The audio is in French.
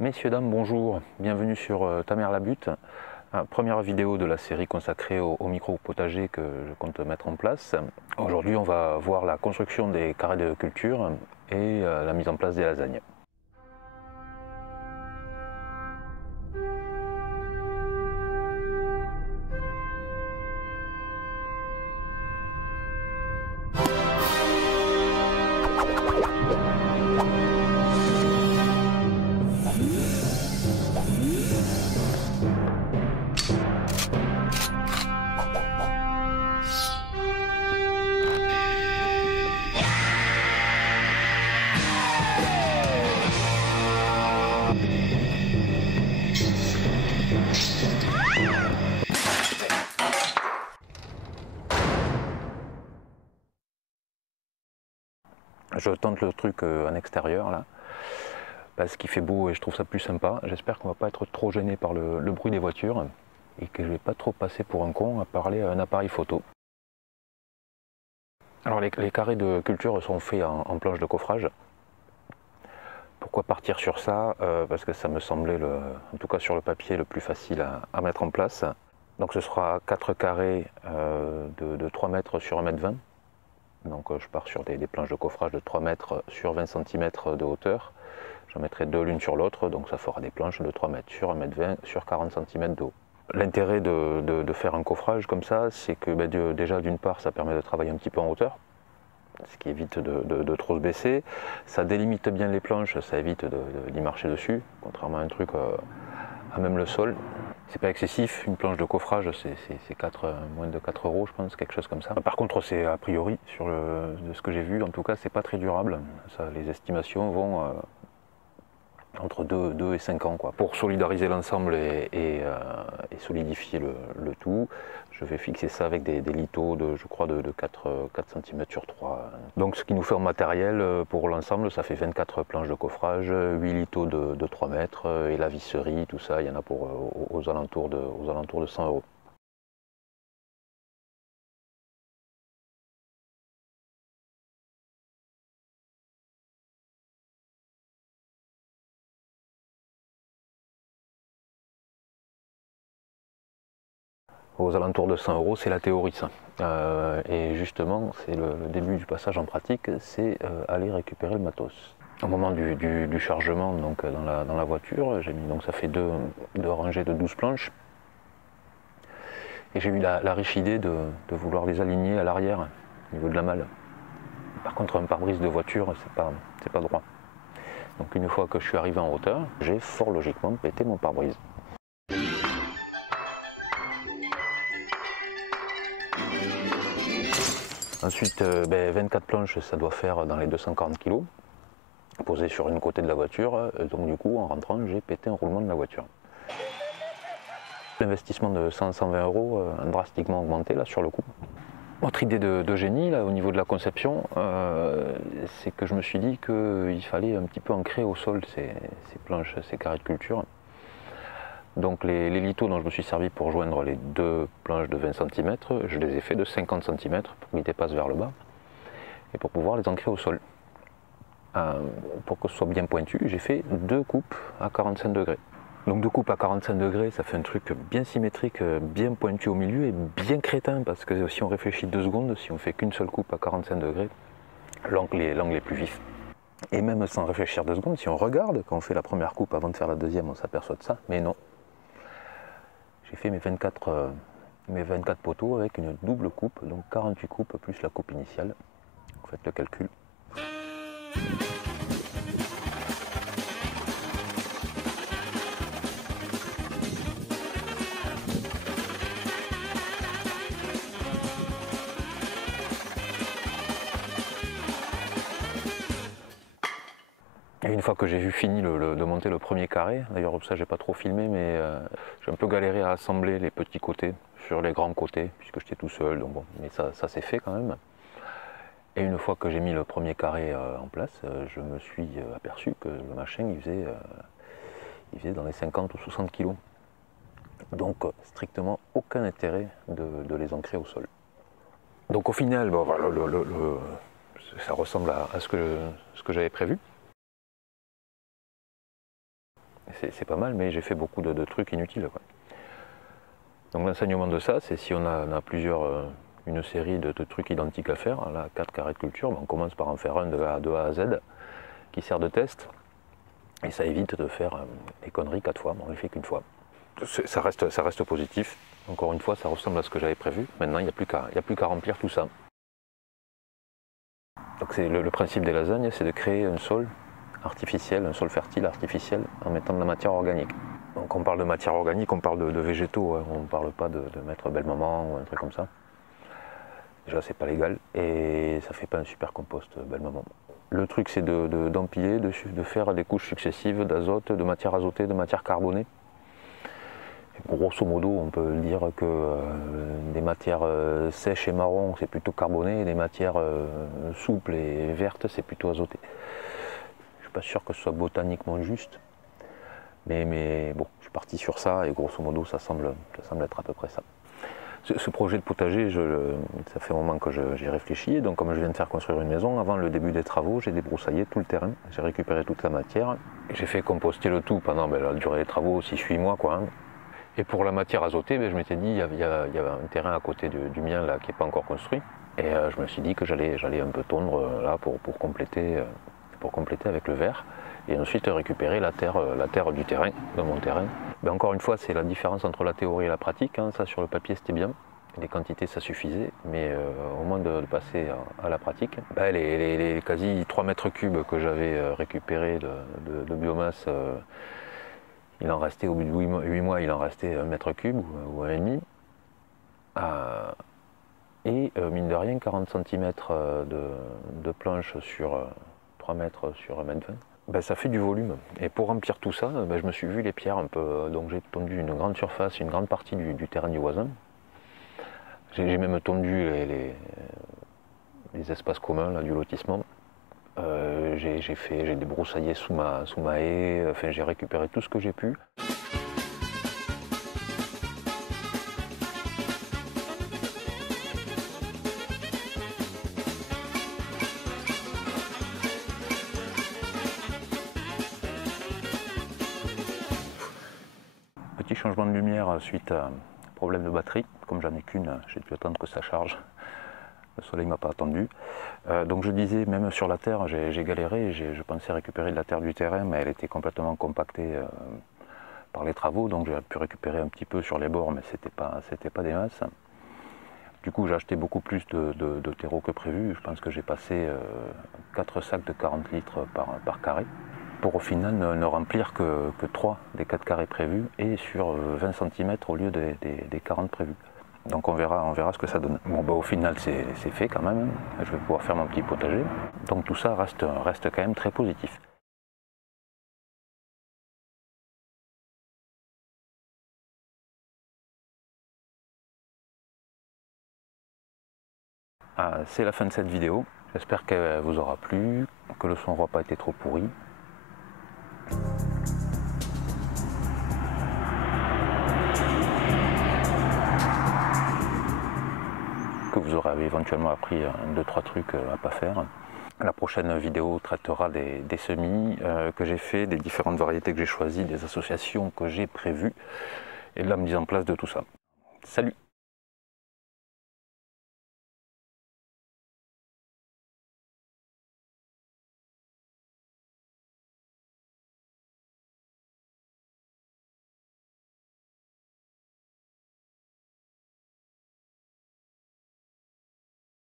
Messieurs, dames, bonjour, bienvenue sur Ta mère la butte, première vidéo de la série consacrée au micro-potager que je compte mettre en place. Aujourd'hui, on va voir la construction des carrés de culture et la mise en place des lasagnes. Je tente le truc en extérieur là, parce qu'il fait beau et je trouve ça plus sympa. J'espère qu'on va pas être trop gêné par le bruit des voitures et que je vais pas trop passer pour un con à parler à un appareil photo. Alors les carrés de culture sont faits en planche de coffrage. Pourquoi partir sur ça? Parce que ça me semblait, en tout cas sur le papier, le plus facile à mettre en place. Donc ce sera 4 carrés de 3 mètres sur 1 mètre 20. Donc je pars sur des planches de coffrage de 3 mètres sur 20 cm de hauteur. J'en mettrai deux l'une sur l'autre, donc ça fera des planches de 3 mètres sur 1 mètre 20 sur 40 cm de haut. L'intérêt de faire un coffrage comme ça, c'est que déjà d'une part ça permet de travailler un petit peu en hauteur, ce qui évite de trop se baisser. Ça délimite bien les planches, ça évite d'y marcher dessus, contrairement à un truc à même le sol. C'est pas excessif, une planche de coffrage c'est moins de 4 euros je pense, quelque chose comme ça. Par contre c'est a priori, de ce que j'ai vu en tout cas, c'est pas très durable. Ça, les estimations vont entre 2 et 5 ans quoi. Pour solidariser l'ensemble et solidifier le tout, je vais fixer ça avec des litos de, je crois, de 4 cm sur 3. Donc ce qui nous fait en matériel pour l'ensemble, ça fait 24 planches de coffrage, 8 litos de 3 mètres et la visserie, tout ça, il y en a pour aux alentours de 100 euros. Aux alentours de 100 euros, c'est la théorie ça. Et justement, c'est le début du passage en pratique, c'est aller récupérer le matos. Au moment du chargement donc, dans la voiture, j'ai mis, donc ça fait deux rangées de 12 planches. Et j'ai eu la riche idée de vouloir les aligner à l'arrière, au niveau de la malle. Par contre, un pare-brise de voiture, c'est pas droit. Donc une fois que je suis arrivé en hauteur, j'ai fort logiquement pété mon pare-brise. Ensuite, 24 planches, ça doit faire dans les 240 kg, posées sur une côté de la voiture. Donc du coup, en rentrant, j'ai pété un roulement de la voiture. L'investissement de 100-120 euros a drastiquement augmenté là sur le coup. Autre idée de génie là, au niveau de la conception, c'est que je me suis dit qu'il fallait un petit peu ancrer au sol ces planches, ces carrés de culture. Donc les litos dont je me suis servi pour joindre les deux planches de 20 cm, je les ai fait de 50 cm pour qu'ils dépassent vers le bas et pour pouvoir les ancrer au sol. Pour que ce soit bien pointu, j'ai fait deux coupes à 45 degrés. Donc deux coupes à 45 degrés, ça fait un truc bien symétrique, bien pointu au milieu et bien crétin, parce que si on réfléchit 2 secondes, si on fait qu'une seule coupe à 45 degrés, l'angle est plus vif. Et même sans réfléchir 2 secondes, si on regarde, quand on fait la première coupe avant de faire la deuxième, on s'aperçoit de ça, mais non. J'ai fait mes 24 poteaux avec une double coupe, donc 48 coupes plus la coupe initiale. Vous faites le calcul. Et une fois que j'ai fini de monter le premier carré, d'ailleurs ça j'ai pas trop filmé, mais j'ai un peu galéré à assembler les petits côtés sur les grands côtés, puisque j'étais tout seul, donc bon, mais ça s'est fait quand même. Et une fois que j'ai mis le premier carré en place, je me suis aperçu que le machin il faisait dans les 50 ou 60 kg. Donc strictement aucun intérêt de les ancrer au sol. Donc au final, bon, voilà, ça ressemble à ce que j'avais prévu. c'est pas mal, mais j'ai fait beaucoup de trucs inutiles, quoi. Donc l'enseignement de ça, c'est si on a plusieurs, une série de trucs identiques à faire, là 4 carrés de culture, on commence par en faire un de A à Z qui sert de test, et ça évite de faire des conneries 4 fois, on ne les fait qu'une fois. Ça reste positif, encore une fois ça ressemble à ce que j'avais prévu, maintenant il n'y a plus qu'à remplir tout ça. Donc le principe des lasagnes, c'est de créer un sol artificiel, un sol fertile artificiel en mettant de la matière organique. Donc on parle de matière organique, on parle de végétaux, hein. On ne parle pas de mettre belle maman ou un truc comme ça. Déjà c'est pas légal et ça fait pas un super compost belle maman. Le truc c'est d'empiler, de faire des couches successives d'azote, de matière azotée, de matière carbonée. Et grosso modo on peut dire que des matières sèches et marron c'est plutôt carboné et des matières souples et vertes c'est plutôt azoté. Je suis pas sûr que ce soit botaniquement juste. Mais bon, je suis parti sur ça et grosso modo ça semble être à peu près ça. Ce projet de potager, ça fait un moment que j'y réfléchis, donc comme je viens de faire construire une maison, avant le début des travaux, j'ai débroussaillé tout le terrain, j'ai récupéré toute la matière, j'ai fait composter le tout pendant la durée des travaux, 6-8 mois quoi. Hein. Et pour la matière azotée, je m'étais dit, il y avait un terrain à côté du mien là, qui n'est pas encore construit, et je me suis dit que j'allais un peu tondre là pour compléter avec le verre. Et ensuite récupérer la terre du terrain, de mon terrain. Ben encore une fois, c'est la différence entre la théorie et la pratique. Hein. Ça, sur le papier, c'était bien. Les quantités, ça suffisait. Mais au moment de passer à la pratique, ben, les quasi 3 mètres cubes que j'avais récupérés de biomasse, il en restait, au bout de 8 mois, il en restait 1 mètre cube ou 1,5. Et mine de rien, 40 cm de planche sur 3 mètres sur 1,20 m. Ben, ça fait du volume. Et pour remplir tout ça, ben, je me suis vu les pierres un peu. Donc j'ai tondu une grande surface, une grande partie du terrain du voisin. J'ai même tondu les espaces communs là, du lotissement. J'ai débroussaillé sous ma haie, enfin, j'ai récupéré tout ce que j'ai pu. Petit changement de lumière suite à un problème de batterie. Comme j'en ai qu'une, j'ai dû attendre que ça charge. Le soleil ne m'a pas attendu. Donc je disais, même sur la terre, j'ai galéré. Je pensais récupérer de la terre du terrain, mais elle était complètement compactée par les travaux. Donc j'ai pu récupérer un petit peu sur les bords, mais c'était pas des masses. Du coup, j'ai acheté beaucoup plus de terreau que prévu. Je pense que j'ai passé 4 sacs de 40 litres par carré, pour au final ne remplir que 3 des 4 carrés prévus et sur 20 cm au lieu des 40 prévus. Donc on verra ce que ça donne. Bon, bah, au final c'est fait quand même, je vais pouvoir faire mon petit potager. Donc tout ça reste quand même très positif. C'est la fin de cette vidéo. J'espère qu'elle vous aura plu, que le son n'aura pas été trop pourri. Que vous aurez éventuellement appris 2-3 trucs à pas faire. La prochaine vidéo traitera des semis que j'ai fait, des différentes variétés que j'ai choisies, des associations que j'ai prévues et de la mise en place de tout ça. Salut!